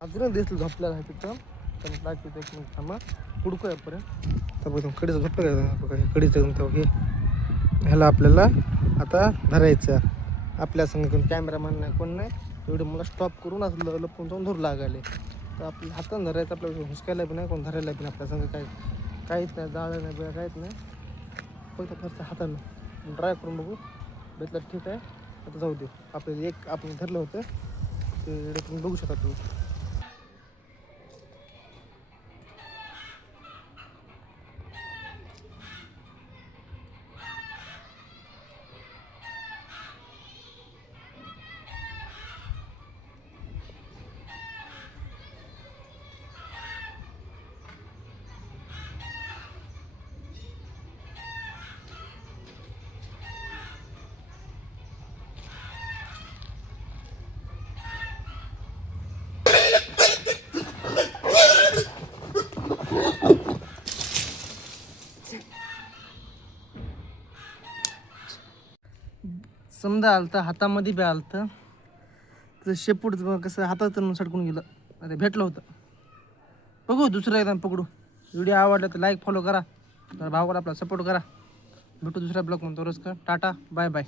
अजून दिसलं झोपलेला आहे तिथं. तर म्हटलं तिथं एक मिनिट थांबा पुडको यापर्यंत. तर बघा कडीचं झोपलं का बघा, हे कडीचं तर हे ह्याला आपल्याला आता धरायचं. आपल्या संग कोण कॅमेरामॅन नाही कोण नाही, एवढं मला स्टॉप करून असं लपून जाऊन धरू लागायले. तर आपल्या हातानं धरायचं, आपल्याला हुसकायला बी नाही कोण धरायला बी नाही आपल्या संग, काहीच नाही, जाळं नाही बिळं काहीच नाही. फक्त फक्त हातानं ट्राय करून बघू, भेटलं ठीक आहे. आता जाऊ देऊ. आपल्याला एक आपण धरलं होतं ते तुम्ही बघू शकता तुम्ही. समजा आलतं हातामध्ये बी आलतं, तर शेपूट कसं हातातून सटकून गेलं. अरे भेटलं होतं. बघू दुसरं एकदम पकडू. व्हिडिओ आवडला तर लाईक फॉलो करा, तर भावाला आपला सपोर्ट करा. भेटू दुसऱ्या ब्लॉग म्हणतो. रोज का टाटा बाय बाय.